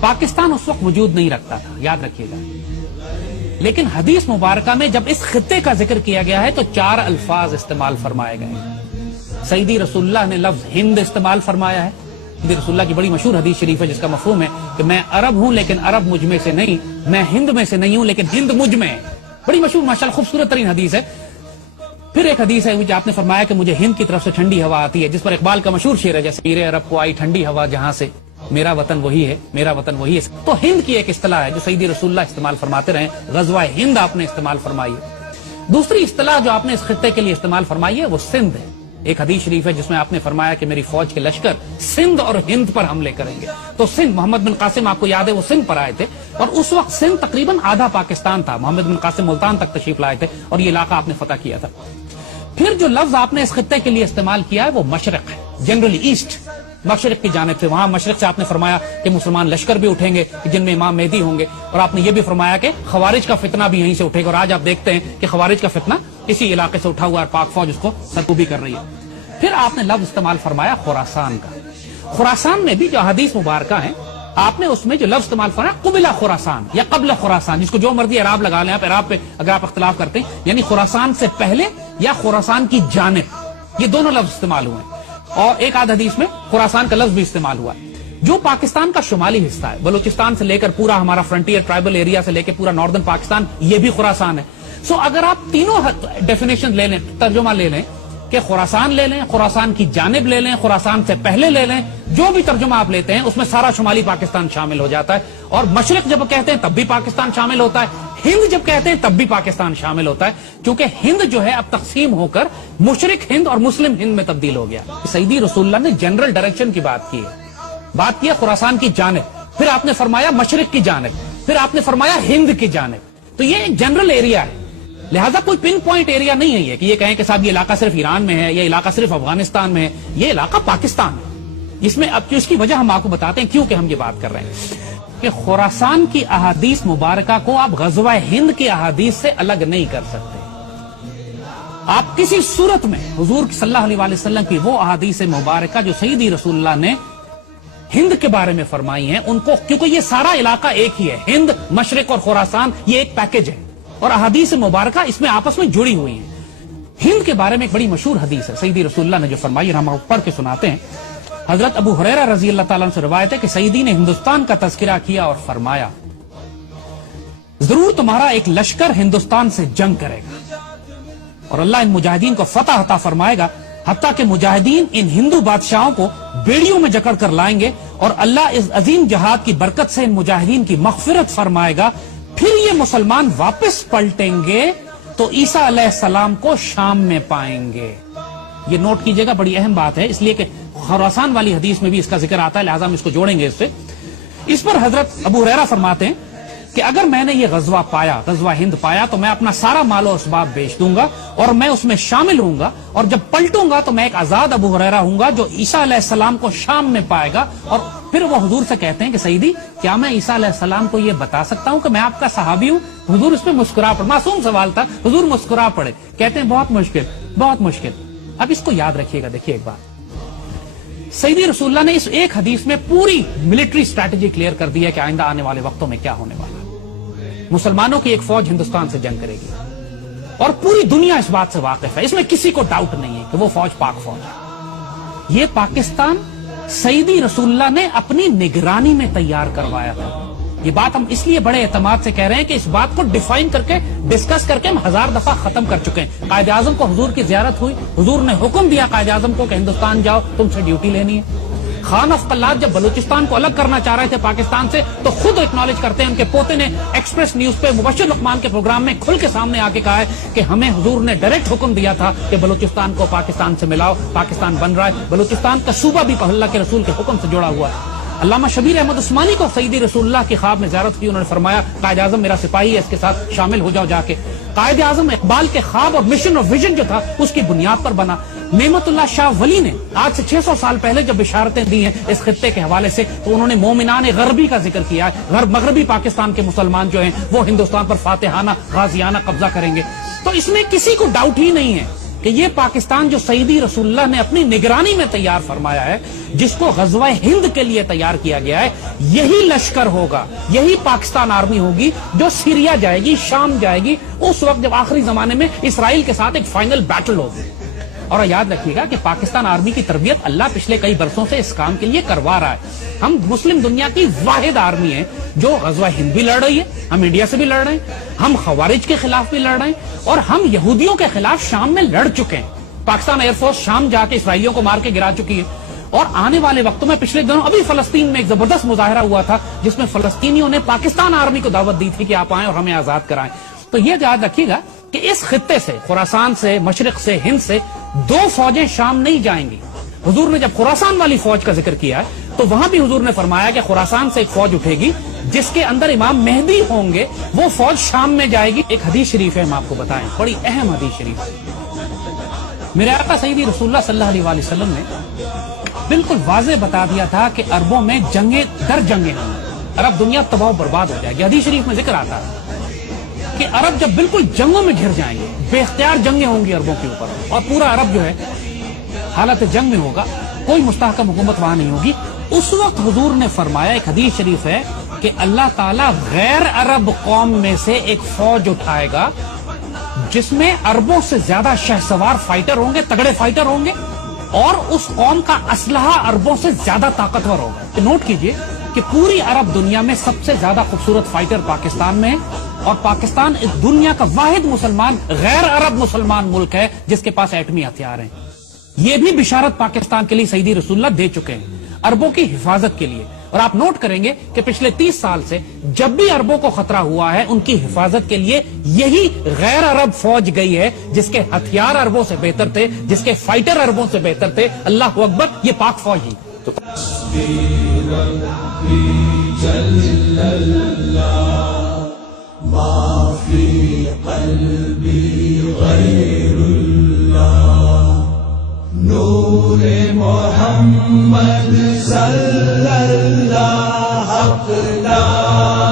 पाकिस्तान उस वक्त वजूद नहीं रखता था, याद रखिएगा, लेकिन हदीस मुबारका में जब इस खित्ते का जिक्र किया गया है तो 4 अल्फाज इस्तेमाल फरमाए गए। सईदी रसूलुल्लाह ने लफ्ज हिंद इस्तेमाल फरमाया है। सईदी रसूलुल्लाह की बड़ी मशहूर हदीस शरीफ है जिसका मफहूम है कि मैं अरब हूं लेकिन अरब मुझ में से नहीं, मैं हिंद में से नहीं हूं लेकिन हिंद मुझ में है। बड़ी मशहूर माशाअल्लाह खूबसूरत तरीन हदीस है। फिर एक हदीस है आपने फरमाया कि मुझे हिंद की तरफ से ठंडी हवा आती है, जिस पर इकबाल का मशहूर शेर है, जैसे मीरे अरब को आई ठंडी हवा जहां से, मेरा वतन वही है, मेरा वतन वही है। तो हिंद की एक इस्तिलाह है जो सईदी रसूलुल्लाह इस्तेमाल फरमाते रहे। गज़वा हिंद आपने इस्तेमाल फरमाई है। दूसरी इस्तिलाह जो आपने इस खित्ते के लिए इस्तेमाल फरमाई है वो सिंध है। एक हदीस शरीफ है जिसमें आपने फरमाया कि मेरी फौज के लश्कर सिंध और हिंद पर हमले करेंगे। तो सिंध, मोहम्मद बिन कासिम आपको याद है वो सिंध पर आए थे और उस वक्त सिंध तकरीबन आधा पाकिस्तान था। मोहम्मद बिन कासिम मुल्तान तक तशरीफ लाए थे और ये इलाका आपने फतह किया था। फिर जो लफ्ज आपने इस खित्ते के लिए इस्तेमाल किया है वो मशरक है, जनरली ईस्ट, मशरक की जानिब से। वहां मशरक से आपने फरमाया कि मुसलमान लश्कर भी उठेंगे जिनमें इमाम मेहदी होंगे, और आपने ये भी फरमाया कि खवारिज का फितना भी यहीं से उठेगा। और आज आप देखते हैं कि खवारिज का फितना इसी इलाके से उठा हुआ है, पाक फौज उसको सरकूबी कर रही है। फिर आपने लफ्ज इस्तेमाल फरमाया खुरासान का। खुरासान में भी जो हदीस मुबारका है आपने उसमें जो लफ्ज इस्तेमाल फरमाया कुबिला खुरासान या कबल खुरासान, जिसको जो मर्जी इराब लगा लें आप, इराब पे अगर आप इख्तिलाफ करते हैं, यानी खुरासान से पहले या खुरासान की जानिब, ये दोनों लफ्ज इस्तेमाल हुए हैं। और एक आध हदीस में खुरासान का लफ्ज भी इस्तेमाल हुआ है, जो पाकिस्तान का शुमाली हिस्सा है, बलूचिस्तान से लेकर पूरा हमारा फ्रंटियर ट्राइबल एरिया से लेकर पूरा नॉर्दर्न पाकिस्तान, ये भी खुरासान है। सो अगर आप तीनों डेफिनेशन ले लें, तर्जुमा ले लें कि खुरासान ले लें, खुरासान की जानिब ले लें, खुरासान से पहले ले लें, जो भी तर्जुमा आप लेते हैं उसमें सारा शुमाली पाकिस्तान शामिल हो जाता है। और मशरिक जब कहते हैं तब भी पाकिस्तान शामिल होता है, हिंद जब कहते हैं तब भी पाकिस्तान शामिल होता है, क्योंकि हिंद जो है अब तकसीम होकर मुशरिक हिंद और मुस्लिम हिंद में तब्दील हो गया। सईदी रसूलुल्लाह ने जनरल डायरेक्शन की बात की है, खुरासान की जानिब, फिर आपने फरमाया मशरिक की जानिब, फिर आपने फरमाया हिंद की जानिब। तो ये एक जनरल एरिया है, लिहाजा कोई पिन पॉइंट एरिया नहीं है कि ये कहें कि साहब ये इलाका सिर्फ ईरान में है, ये इलाका सिर्फ अफगानिस्तान में है, ये इलाका पाकिस्तान है। इसमें अब इसकी वजह हम आपको बताते हैं क्यों कि हम ये बात कर रहे हैं कि खुरासान की अहादीस मुबारका को आप गज़वा हिंद की अहादीस से अलग नहीं कर सकते। आप किसी सूरत में हुजूर सल्लल्लाहु अलैहि वसल्लम की वो अहादीस मुबारका जो सईदी रसूलुल्लाह ने हिंद के बारे में फरमाई है उनको, क्योंकि ये सारा इलाका एक ही है, हिंद, मशरिक और खुरासान, ये एक पैकेज है और अहादीस मुबारका इसमें आपस में जुड़ी हुई है। हिंद के बारे में एक बड़ी मशहूर हदीस है सईदी रसूलुल्लाह ने जो फरमाई, हम पढ़ के सुनाते हैं। हजरत अबू हुरैरा रजी अल्लाह ताला से रिवायत है कि सईदी ने हिंदुस्तान का तज़किरा किया और फरमाया, जरूर तुम्हारा एक लश्कर हिंदुस्तान से जंग करेगा और अल्लाह इन मुजाहिदीन को फतह अता फरमाएगा, हत्ता कि मुजाहिदीन इन हिंदू बादशाहों को बेड़ियों में जकड़ कर लाएंगे और अल्लाह इस अजीम जहाद की बरकत से इन मुजाहिदीन की मग़फ़िरत फरमाएगा। फिर ये मुसलमान वापस पलटेंगे तो ईसा अलैहिस्सलाम को शाम में पाएंगे। ये नोट कीजिएगा, बड़ी अहम बात है, इसलिए कि खुरासान वाली हदीस में भी इसका जिक्र आता है, लिहाजा हम इसको जोड़ेंगे इससे। इस पर हजरत अबू हुरैरा फरमाते हैं कि अगर मैंने ये गज़वा पाया, गज़वा हिंद पाया, तो मैं अपना सारा मालो असबाब बेच दूंगा और मैं उसमें शामिल हूंगा, और जब पलटूंगा तो मैं एक आजाद अबू हुरैरा हूंगा जो ईसा अलैहिस्सलाम को शाम में पाएगा। और फिर वो हुजूर से कहते हैं कि सईदी, क्या मैं ईसा अलैहिस्सलाम को ये बता सकता हूं कि मैं आपका सहाबी हूं? हुजूर इसमें मुस्कुरा पड़े, मासूम सवाल था, हुजूर मुस्कुरा पड़े, कहते हैं बहुत मुश्किल, बहुत मुश्किल। अब इसको याद रखिएगा, देखिए एक बात, सईदी रसूलुल्लाह ने इस एक हदीस में पूरी मिलिट्री स्ट्रैटेजी क्लियर कर दी है कि आइंदा आने वाले वक्तों में क्या होने वाला है। मुसलमानों की एक फौज हिंदुस्तान से जंग करेगी और पूरी दुनिया इस बात से वाकिफ है, इसमें किसी को डाउट नहीं है कि वो फौज पाक फौज है। ये पाकिस्तान सईदी रसूलुल्लाह ने अपनी निगरानी में तैयार करवाया था। ये बात हम इसलिए बड़े एतमाद से कह रहे हैं कि इस बात को डिफाइन करके, डिस्कस करके हम 1000 दफा खत्म कर चुके हैं। कायदे आजम को हुजूर की ज़ियारत हुई, हुजूर ने हुक्म दिया कायदे आजम को कि हिंदुस्तान जाओ, तुमसे ड्यूटी लेनी है। खान अफ कल्लाद जब बलूचिस्तान को अलग करना चाह रहे थे पाकिस्तान से, तो खुद एक्नॉलेज करते हैं, उनके पोते ने एक्सप्रेस न्यूज पे मुबश्शिर लुकमान के प्रोग्राम में खुल के सामने आके कहा है कि हमें हुजूर ने डायरेक्ट हुक्म दिया था कि बलूचिस्तान को पाकिस्तान से मिलाओ, पाकिस्तान बन रहा है। बलूचिस्तान का सूबा भी अल्लाह के रसूल के हुक्म से जुड़ा हुआ है। अल्लामा शबीर अहमद उस्मानी को सईदी रसूलुल्लाह की ख्वाब में ज़ियारत की, उन्होंने फरमाया कायदे आज़म मेरा सिपाही है, इसके साथ शामिल हो जाओ जाके। कायदे आज़म इकबाल के ख्वाब और मिशन और विजन जो था उसकी बुनियाद पर बना। नेमतुल्लाह शाह वली ने आज से 600 साल पहले जब बिशारतें दी हैं इस खित्ते के हवाले से, तो उन्होंने मोमिनान गरबी का जिक्र किया है। मगरबी पाकिस्तान के मुसलमान जो हैं वो हिंदुस्तान पर फातिहाना गाजियाना कब्जा करेंगे। तो इसमें किसी को डाउट ही नहीं है کہ یہ پاکستان جو سیدی رسول اللہ نے اپنی نگرانی میں تیار فرمایا ہے، جس کو غزوہ ہند کے لیے تیار کیا گیا ہے، یہی لشکر ہوگا، یہی پاکستان آرمی ہوگی جو سیریا جائے گی، شام جائے گی، اس وقت جب آخری زمانے میں اسرائیل کے ساتھ ایک فائنل بیٹل ہوگی۔ اور یاد رکھیے گا کہ پاکستان آرمی کی تربیت اللہ پچھلے کئی برسوں سے اس کام کے لیے کروا رہا ہے۔ ہم مسلم دنیا کی واحد آرمی ہے جو غزوہ ہند بھی لڑ رہی ہے، ہم انڈیا سے بھی لڑ رہے ہیں، ہم خوارج کے خلاف بھی لڑ رہے ہیں، اور ہم یہودیوں کے خلاف شام میں لڑ چکے ہیں۔ پاکستان ایئر فورس شام جا کے اسرائیلیوں کو مار کے گرا چکی ہے، اور آنے والے وقتوں میں پچھلے دنوں ابھی فلسطین میں ایک زبردست مظاہرہ ہوا تھا جس میں فلسطینیوں نے پاکستان آرمی کو دعوت دی تھی کہ آپ آئیں اور ہمیں آزاد کرائیں۔ تو یہ یاد رکھیے گا کہ اس خطے سے، خراسان سے، مشرق سے، ہند سے 2 فوجیں شام نہیں جائیں گی۔ حضور نے جب خراسان والی فوج کا ذکر کیا ہے تو وہاں بھی حضور نے فرمایا کہ خراسان سے ایک فوج اٹھے گی جس کے اندر امام مہدی ہوں گے، وہ فوج شام میں جائے گی۔ ایک حدیث شریف ہے، ہم آپ کو بتائیں، بڑی اہم حدیث شریف ہے۔ میرے آقا سیدی رسول اللہ صلی اللہ علیہ وسلم نے بالکل واضح بتا دیا تھا کہ عربوں میں جنگیں در جنگیں ہوں، عرب دنیا تباہ و برباد ہو جائے گی۔ حدیث شریف میں ذکر آتا ہے کہ عرب جب بالکل جنگوں میں گھر جائیں گے، بے اختیار جنگیں ہوں گی عربوں کے اوپر، اور پورا عرب جو ہے حالت جنگ میں ہوگا، کوئی مستحکم حکومت وہاں نہیں ہوگی، اس وقت حضور نے فرمایا، ایک حدیث شریف ہے کہ اللہ تعالیٰ غیر عرب قوم میں سے ایک فوج اٹھائے گا جس میں عربوں سے زیادہ شہسوار فائٹر ہوں گے، تگڑے فائٹر ہوں گے، اور اس قوم کا اسلحہ عربوں سے زیادہ طاقتور ہوگا۔ تو نوٹ کیجئے کہ پوری عرب دنیا میں سب سے زیادہ خوبصورت فائٹر پاکستان میں ہے، اور پاکستان اس دنیا کا واحد مسلمان غیر عرب مسلمان ملک ہے جس کے پاس ایٹمی ہتھیار ہیں۔ یہ بھی بشارت پاکستان کے لیے سیدی رسول اللہ دے چکے ہیں عربوں کی حفاظت کے لیے۔ اور آپ نوٹ کریں گے کہ پچھلے 30 سال سے جب بھی عربوں کو خطرہ ہوا ہے، ان کی حفاظت کے لیے یہی غیر عرب فوج گئی ہے جس کے ہتھیار عربوں سے بہتر تھے، جس کے فائٹر عربوں سے بہتر تھے۔ اللہ اکبر، یہ پاک فوج ہی۔ ما فی قلبی غیر اللہ، نور محمد صلی اللہ حق لا